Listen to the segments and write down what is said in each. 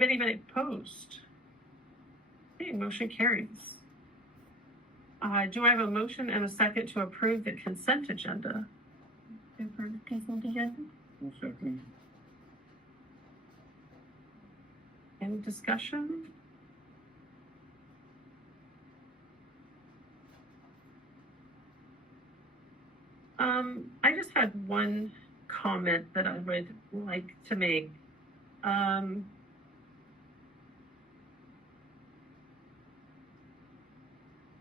Anybody opposed? Okay, motion carries. Do I have a motion and a second to approve the consent agenda? Approve the consent agenda? I'll second. Any discussion? I just had one comment that I would like to make. I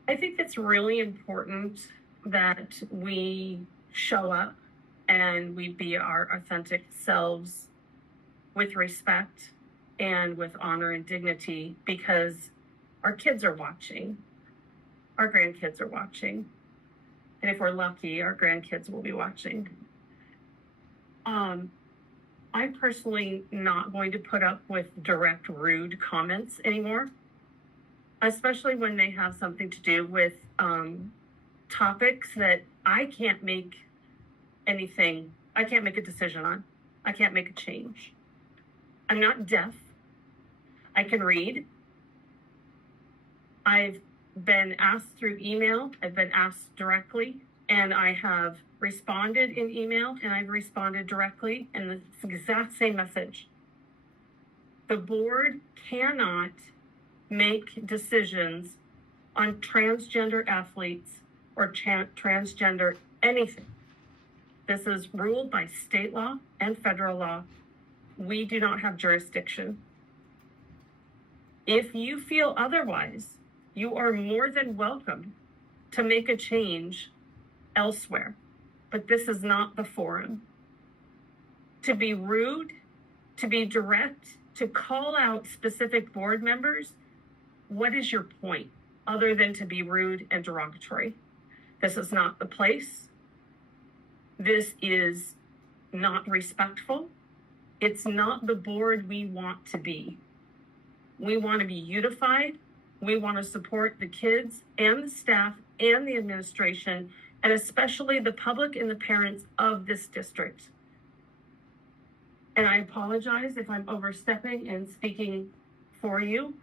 think it's really important that we show up and we be our authentic selves with respect and with honor and dignity, because our kids are watching, our grandkids are watching, and if we're lucky, our grandkids will be watching. I'm personally not going to put up with direct rude comments anymore, especially when they have something to do with topics that I can't make a decision on. I can't make a change. I'm not deaf. I can read. I've been asked through email. I've been asked directly, and I have responded in email, and I've responded directly, and the exact same message. The board cannot make decisions on transgender athletes or transgender anything. This is ruled by state law and federal law. We do not have jurisdiction. If you feel otherwise, you are more than welcome to make a change elsewhere, but this is not the forum. To be rude, to be direct, to call out specific board members, what is your point other than to be rude and derogatory? This is not the place. This is not respectful. It's not the board we want to be. We want to be unified. We want to support the kids and the staff and the administration, and especially the public and the parents of this district. And I apologize if I'm overstepping and speaking for you.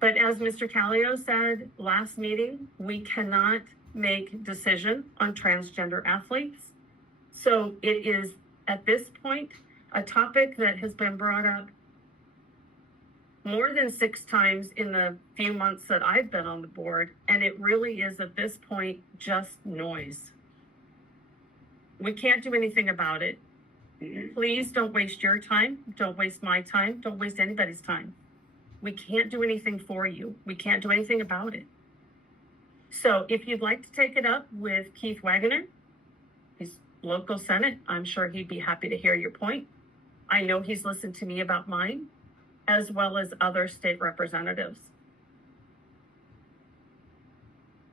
But as Mr. Callio said last meeting, we cannot make decision on transgender athletes. So it is, at this point, a topic that has been brought up more than 6 times in the few months that I've been on the board, and it really is at this point just noise. We can't do anything about it. Please don't waste your time, don't waste my time, don't waste anybody's time. We can't do anything for you. We can't do anything about it. So if you'd like to take it up with Keith Wagoner, he's local Senate, I'm sure he'd be happy to hear your point. I know he's listened to me about mine, as well as other state representatives.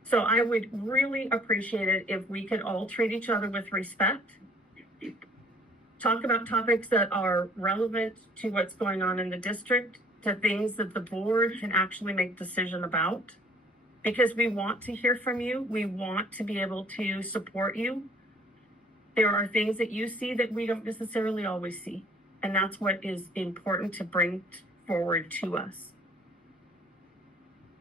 So I would really appreciate it if we could all treat each other with respect, talk about topics that are relevant to what's going on in the district, to things that the board can actually make decision about, because we want to hear from you. We want to be able to support you. There are things that you see that we don't necessarily always see. And that's what is important to bring forward to us.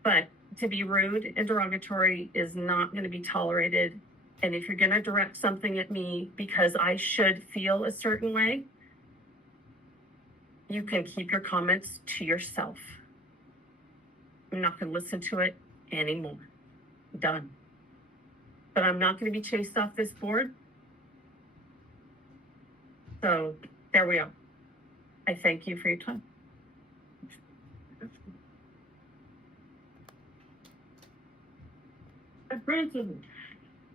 But to be rude and derogatory is not going to be tolerated. And if you're going to direct something at me because I should feel a certain way, you can keep your comments to yourself. I'm not going to listen to it anymore. Done. But I'm not going to be chased off this board. So there we are. I thank you for your time. The principal,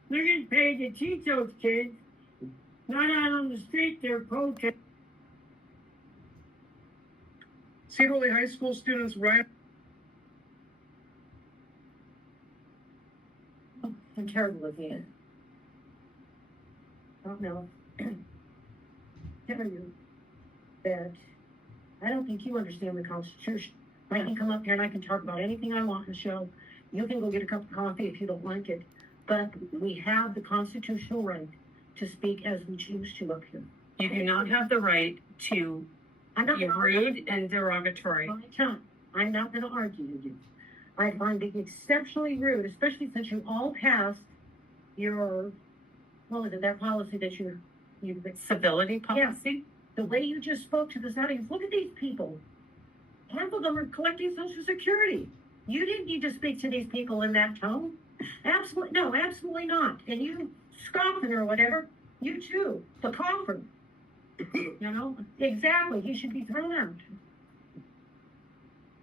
they're getting paid to teach those kids, not out on the street, they're protesting. Cedar Valley High School students Ryan. I'm terrible at the I don't know. Tell you that I don't think you understand the Constitution. I can come up here and I can talk about anything I want in the show. You can go get a cup of coffee if you don't like it. But we have the constitutional right to speak as we choose to up here. You do not have the right to I'm not be gonna rude and derogatory. I'm not gonna argue with you. I find it exceptionally rude, especially since you all passed your, what was it, that policy that you Civility policy? the way you just spoke to this audience, look at these people. Half of them are collecting Social Security. You didn't need to speak to these people in that tone. Absolutely, no, absolutely not. And you scoffing or whatever, you too, the coffer. You know, exactly, he should be thrown out.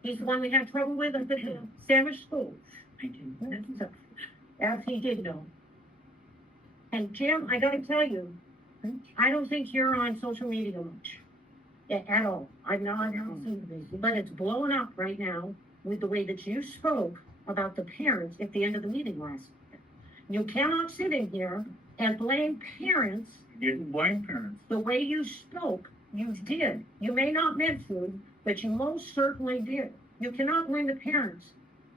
He's the one we had trouble with at the sandwich school. I didn't. So, as he did know. And Jim, I gotta tell you, I don't think you're on social media much. At all. I'm not, but it's blowing up right now with the way that you spoke about the parents at the end of the meeting last night. You cannot sit in here and blame parents. You didn't blame parents. The way you spoke, you did. You may not meant to, but you most certainly did. You cannot blame the parents.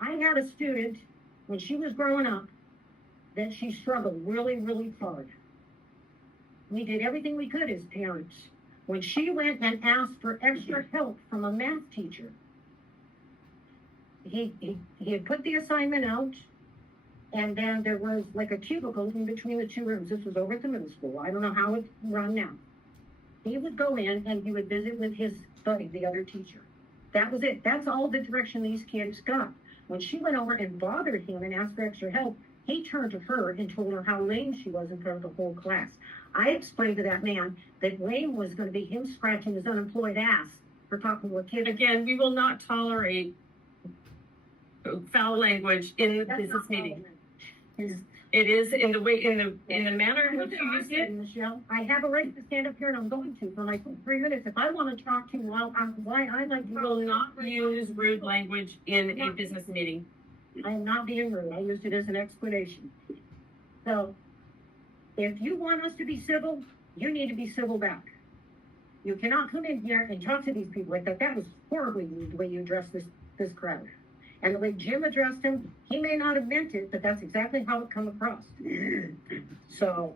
I had a student, when she was growing up, that she struggled really, really hard. We did everything we could as parents. When she went and asked for extra help from a math teacher, he had put the assignment out, and then there was like a cubicle in between the two rooms. This was over at the middle school. I don't know how it's run now. He would go in and he would visit with his buddy, the other teacher. That was it. That's all the direction these kids got. When she went over and bothered him and asked for extra help, he turned to her and told her how lame she was in front of the whole class. I explained to that man that lame was going to be him scratching his unemployed ass for talking to a kid. Again, we will not tolerate foul language in the That's business not meeting. relevant. It is in the way, in the manner in which you used it. Michelle, I have a right to stand up here, and I'm going to for like 3 minutes. If I want to talk to you, why I like You will not use rude language in a business meeting. I am not being rude. I used it as an explanation. So, if you want us to be civil, you need to be civil back. You cannot come in here and talk to these people like that. That was horribly rude the way you addressed this crowd. And the way Jim addressed him, he may not have meant it, but that's exactly how it come across. So,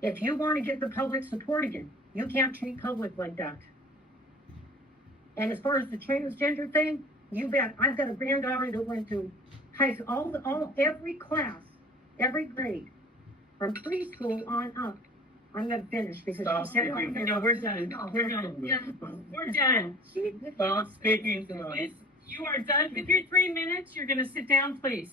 if you want to get the public support again, you can't treat public like that. And as far as the transgender thing, you bet. I've got a granddaughter that went to high school, every class, every grade, from preschool on up. I'm gonna finish because Stop she said, speaking. No, we're done. We're done. We're done. Stop speaking to us. Please, you are done with your 3 minutes. You're gonna sit down, please.